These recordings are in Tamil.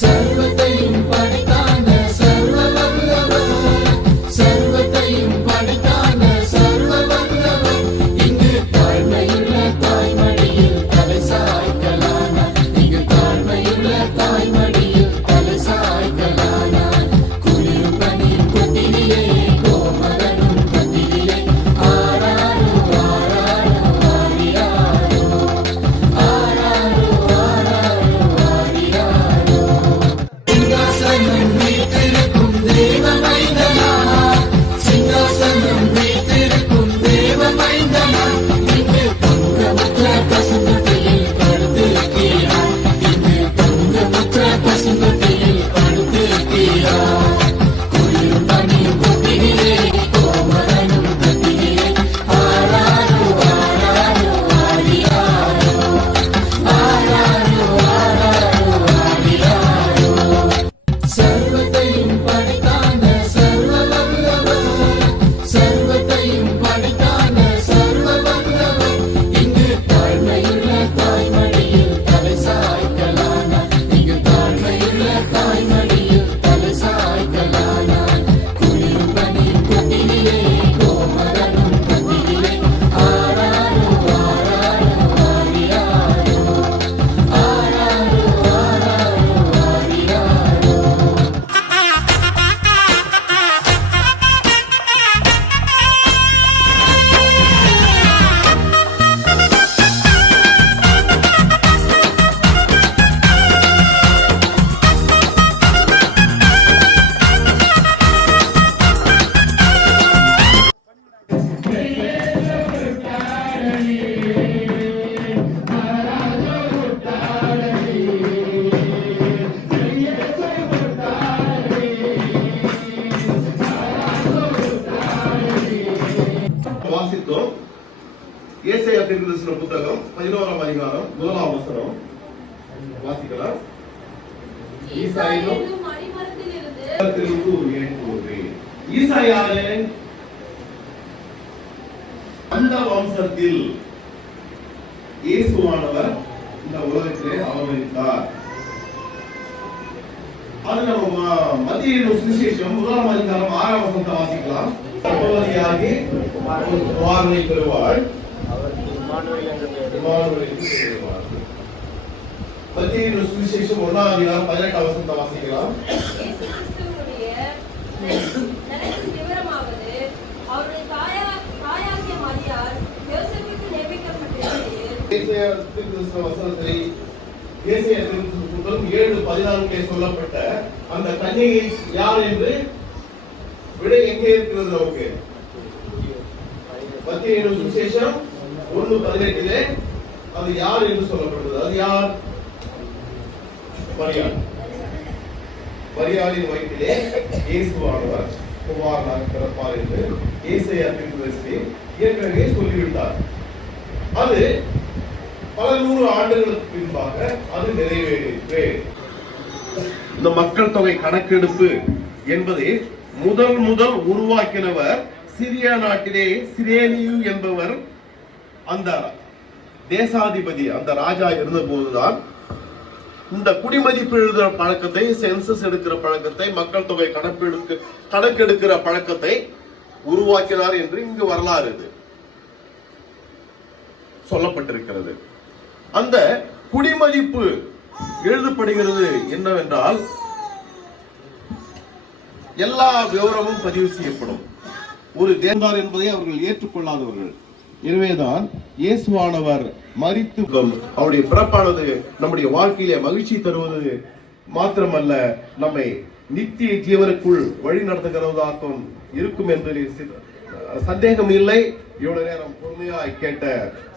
சர்வத்தையும் படைத்தான சர்வ வல்லவர், சர்வத்தையும் படைத்தான சர்வ வல்லவர், இங்கு தாழ்மையுள்ள தாய்மடியில் தலை சாய்க்கலானார், இங்கு தாழ்மையுள்ள தாய்மடியில் தலை சாய்க்கலானார். குளிரும் பனியும் கொட்டிலே கோமகனும் பந்திலே ஆராரோ ஆராரோ ஆரியாரோ, ஆராரோ ஆராரோ ஆரியாரோ. சிங்காசனம் வீற்றிருக்கும் தேவ மைந்தனா, சிங்காசனம் வீற்றிருக்கும் தேவ மைந்தனா, இங்கு தங்கமுற்ற பசுந்தொட்டியில் படுத்திருக்கிறார், இங்கு தங்கமுற்ற பசுந்தொட்டியில் படுத்திருக்கிறார். குளிரும் பனியும் கொட்டிலே கோமகனும் பந்திலே ஆராரோ ஆராரோ ஆரியாரோ, ஆராரோ ஆராரோ ஆரியாரோ. சர்வத்தையும் படைத்தான சர்வ வல்லவர், சர்வத்தையும் படைத்தான சர்வ வல்லவர், இங்கு தாழ்மையுள்ள தாய்மடியில் தலை சாய்க்கலானார், இங்கு தாழ்மையுள்ள தாய்மடியில் தலை சாய்க்கலானார். குளிரும் பனியும் கொட்டிலே கோமகனும் பந்திலே ஆராரோ ஆராரோ ஆரியாரோ, ஆராரோ ஆராரோ ஆரியாரோ. வாசித்தோம். ஏசாயா தீர்க்கதரிசன புத்தகம் 11ஆம் அதிகாரம் 1ஆம் வசனம் வாசிக்கலாம். ஈசாயிலும் அடிமரத்திலிருந்து ஒரு ஏற்பு. ஈசாயாவின் அந்த வம்சத்தில் இயேசுவானவர் இந்த உலகத்திலே அவதரித்தார். அது நம்ம மத்திய சுவிசேஷம் 1ஆம் அதிகாரம் 6ஆம் வசனத்தை வாசிக்கலாம். சர்வவதியாகி ஒரு குமாரனை பெறுவாள், இம்மானுவேல் என்று பெறுவாள். மத்திய சுவிசேஷம் 1ஆம் அதிகாரம் 18ஆம் வசனத்தை வாசிக்கலாம். புத்தகம் 7:14 சொல்லப்பட்ட அந்த கன்னிகை யார் என்று விடை எங்கே இருக்கிறது? நமக்கு மத்திய சுவிசேஷம் 1:18 அது யார் என்று சொல்லப்படுகிறது. அது யார்? மரியாள். மரியாளின் வயிற்றிலே இயேசுவானவர் குமாரனாக பிறப்பார் என்று ஏசாயா தீர்க்கதரிசி ஏற்கனவே சொல்லிவிட்டார். அது பல 100 ஆண்டுகளுக்கு பின்பாக அது நிறைவேறிற்று. இந்த மக்கள் தொகை கணக்கெடுப்பு என்பதை முதல் உருவாக்கினவர் சிரியா நாட்டிலே சிரேனியு என்பவர் அந்த தேசாதிபதி, அந்த ராஜா இருந்த போதுதான் இந்த குடிமதிப்பு எழுதுகிற பழக்கத்தை, சென்சஸ் எடுக்கிற பழக்கத்தை, மக்கள் தொகை கணக்கெடுக்கிற பழக்கத்தை உருவாக்கினார் என்று இங்கு வரலாறு சொல்லப்பட்டிருக்கிறது. அந்த குடிமதிப்பு எழுதப்படுகிறது என்னவென்றால் எல்லா விவரமும் பதிவு செய்யப்படும். ஒரு தேர்ந்தார் என்பதை அவர்கள் ஏற்றுக்கொள்ளாதவர்கள். எனவேதான் இயேசுவானவர் மரித்து அவருடைய பிறப்பானது நம்முடைய வாழ்க்கையிலே மகிழ்ச்சி தருவது மாத்திரமல்ல, நம்மை நித்திய ஜீவனுக்குள் வழி நடத்துகிறதாகவும் இருக்கும் என்பதில் சந்தேகம் இல்லை. இவ்வளவு நேரம் பொறுமையாய் கேட்ட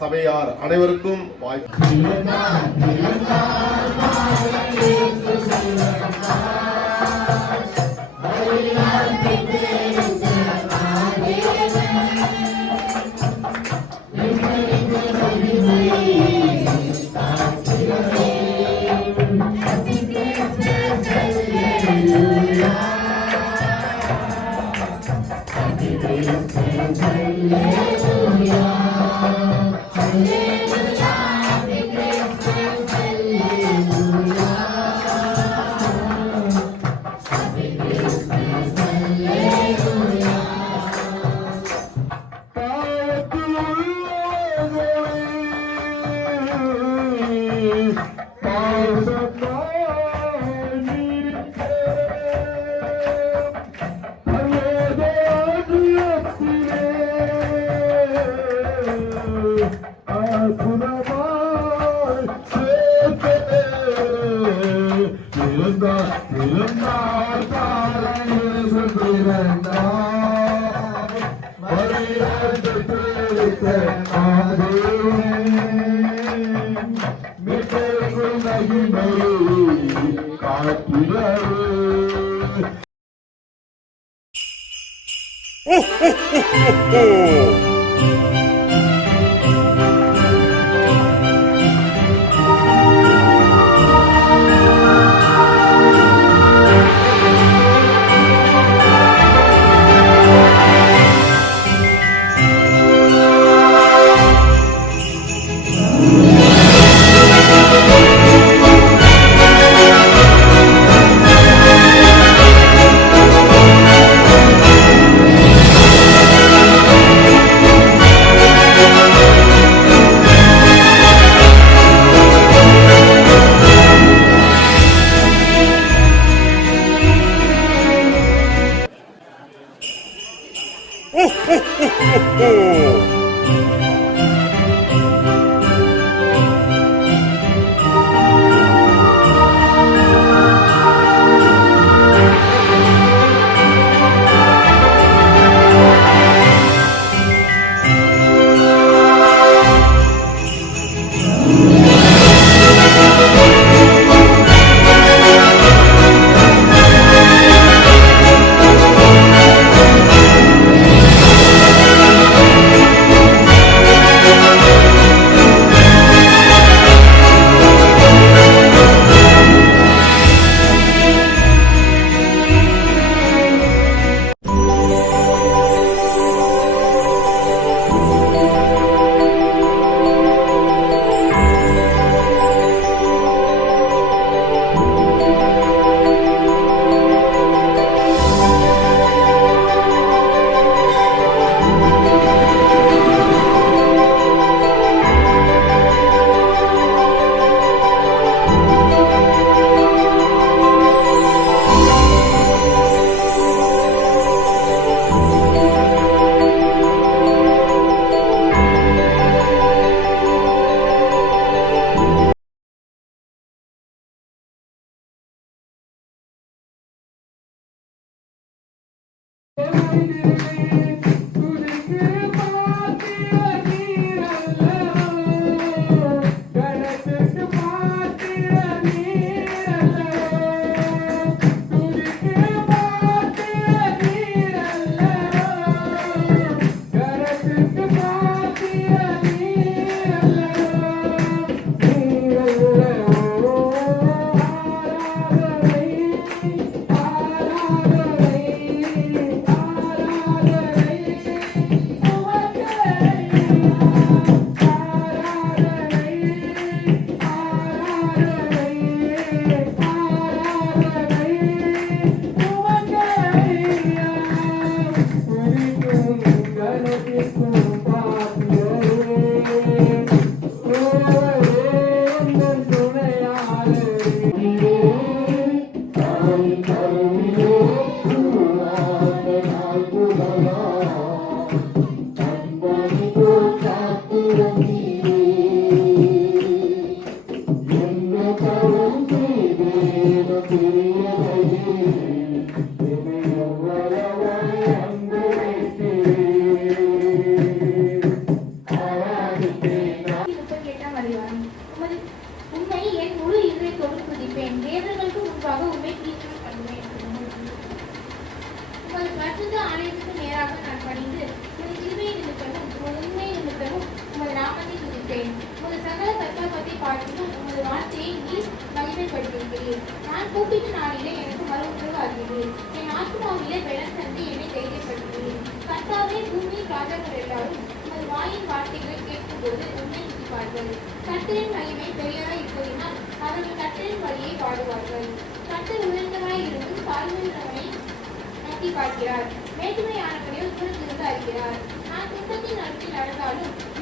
சபையார் அனைவருக்கும் வாய்ப்பு.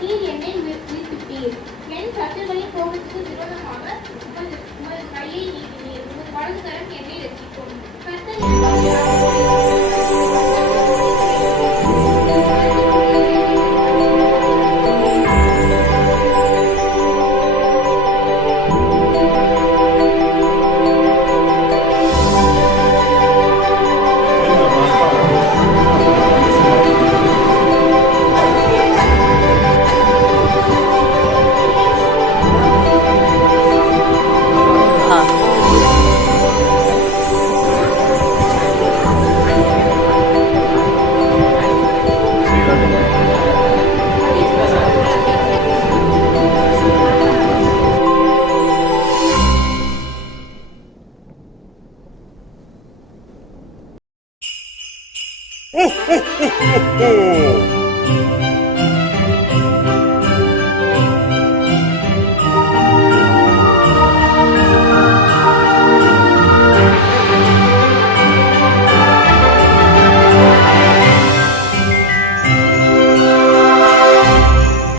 நீர் என்னை உயிர்ப்பித்தீர். என் சத்துருக்களின் கோபத்துக்கு விரோதமாக உமது கையை நீட்டினீர். உமது வலது கரம் என்னை ரட்சிக்கும். Ho, ho, ho, ho, ho!